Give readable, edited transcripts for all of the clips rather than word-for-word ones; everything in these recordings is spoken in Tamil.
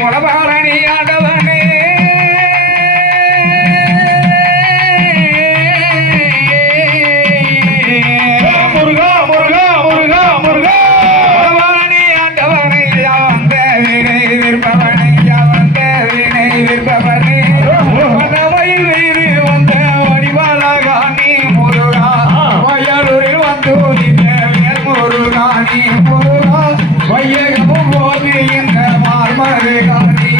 வடபாரணி ஆண்டவனே முருகா முருகா முருகா முருகா வடபாரணி ஆண்டவனை வந்த வினை விற்பவனை வந்த வினை விற்பவனே வடமையில் வீடு வந்த வடிவாளகாணி முருகா வயலூரில் வந்து முருகாணி முருகா வையகமும் போது இந்த மார்மருகாணி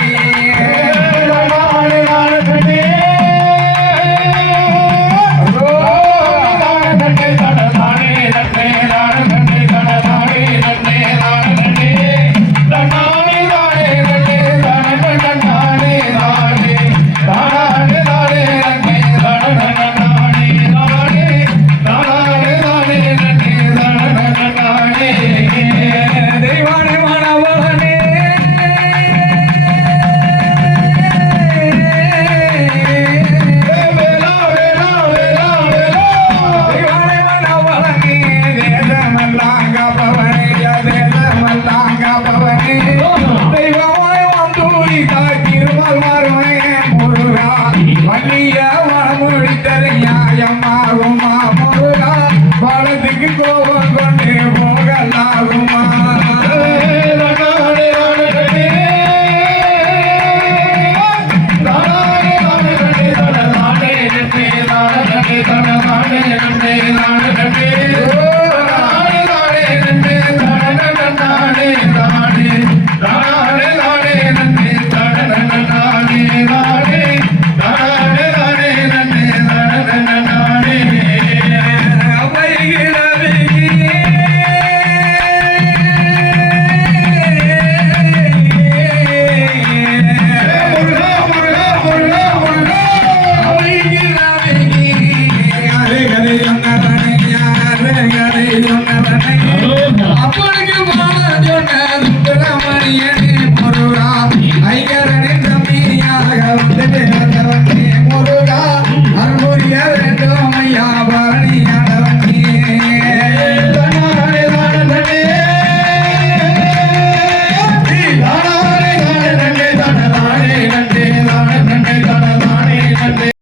பலத்துக்கு கோபம் கொண்டு போகலாகுமா You'll never make